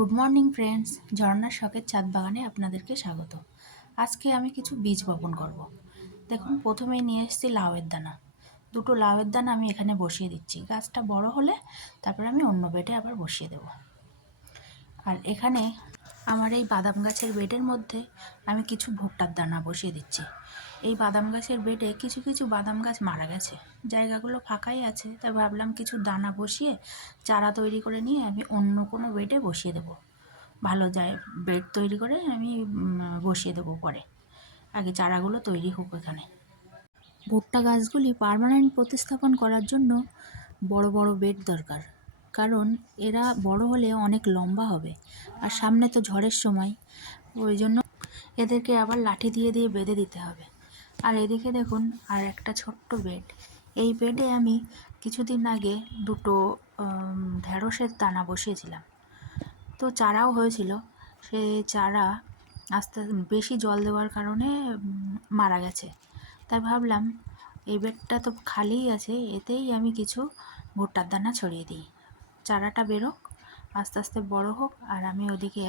Good morning friends, ঝর্ণার শখের ছাদ বাগানে আপনাদেরকে স্বাগত। আজকে আমি কিছু বীজ বপন করব। দেখুন, প্রথমেই নিয়ে এসেছি লাউয়ের দানা। দুটো লাউয়ের দানা আমি এখানে বসিয়ে দিচ্ছি। গাছটা বড় হলে তারপরে আমি অন্য বেডে আবার বসিয়ে দেব। আর এখানে আমার এই বাদাম গাছের বেডের মধ্যে আমি কিছু ভুট্টার দানা বসিয়ে দিচ্ছি। এই বাদাম গাছের বেডে কিছু কিছু বাদাম গাছ মারা গেছে, জায়গাগুলো ফাঁকাই আছে, তাই ভাবলাম কিছু দানা বসিয়ে চারা তৈরি করে নিয়ে আমি অন্য কোনো বেডে বসিয়ে দেবো। ভালো যায় বেড তৈরি করে আমি বসিয়ে দেবো পরে। আগে চারাগুলো তৈরি হোক এখানে। ভুট্টা গাছগুলি পার্মানেন্ট প্রতিস্থাপন করার জন্য বড় বড় বেড দরকার, কারণ এরা বড় হলে অনেক লম্বা হবে। আর সামনে তো ঝড়ের সময়, ওই জন্য এদেরকে আবার লাঠি দিয়ে দিয়ে বেঁধে দিতে হবে। আর এদিকে দেখুন, আর একটা ছোট্ট বেড। এই বেডে আমি কিছুদিন আগে দুটো ঢ্যাঁড়সের দানা বসিয়েছিলাম, তো চারাও হয়েছিল। সে চারা আস্তে বেশি জল দেওয়ার কারণে মারা গেছে। তাই ভাবলাম এই বেডটা তো খালিই আছে, এতেই আমি কিছু ভুট্টার দানা ছড়িয়ে দিই। চারাটা বেরোক, আস্তে আস্তে বড় হোক, আর আমি ওদিকে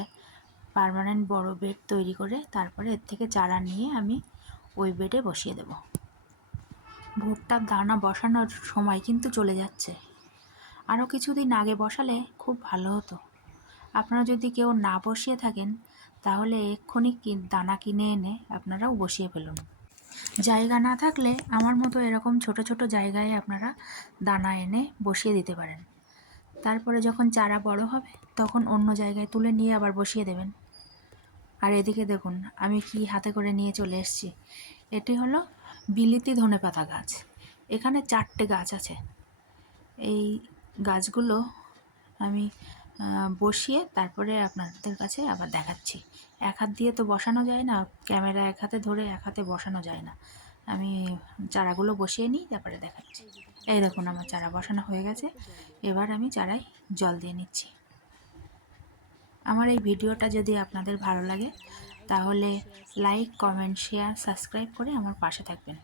পার্মানেন্ট বড় বেড তৈরি করে তারপরে এর থেকে চারা নিয়ে আমি ওই বেডে বসিয়ে দেব। ভুট্টার দানা বসানোর সময় কিন্তু চলে যাচ্ছে। আরও কিছুদিন আগে বসালে খুব ভালো হতো। আপনারা যদি কেউ না বসিয়ে থাকেন তাহলে এক্ষুনি দানা কিনে এনে আপনারাও বসিয়ে ফেলুন। জায়গা না থাকলে আমার মতো এরকম ছোট ছোট জায়গায় আপনারা দানা এনে বসিয়ে দিতে পারেন। তারপরে যখন চারা বড় হবে তখন অন্য জায়গায় তুলে নিয়ে আবার বসিয়ে দেবেন। আর এদিকে দেখুন আমি কি হাতে করে নিয়ে চলে এসেছি। এটি হলো বিলিতি ধনেপাতা গাছ। এখানে 4টে গাছ আছে। এই গাছগুলো আমি বসিয়ে তারপরে আপনাদের কাছে আবার দেখাচ্ছি। এক হাত দিয়ে তো বসানো যায় না, ক্যামেরা এক হাতে ধরে এক হাতে বসানো যায় না। আমি চারাগুলো বসিয়ে নিই, তারপরে দেখাচ্ছি। এই দেখুন আমার চারা বসানো হয়ে গেছে। এবার আমি চারায় জল দিয়ে নিচ্ছি। আমার এই ভিডিওটা যদি আপনাদের ভালো লাগে তাহলে লাইক, কমেন্ট, শেয়ার, সাবস্ক্রাইব করে আমার পাশে থাকবেন।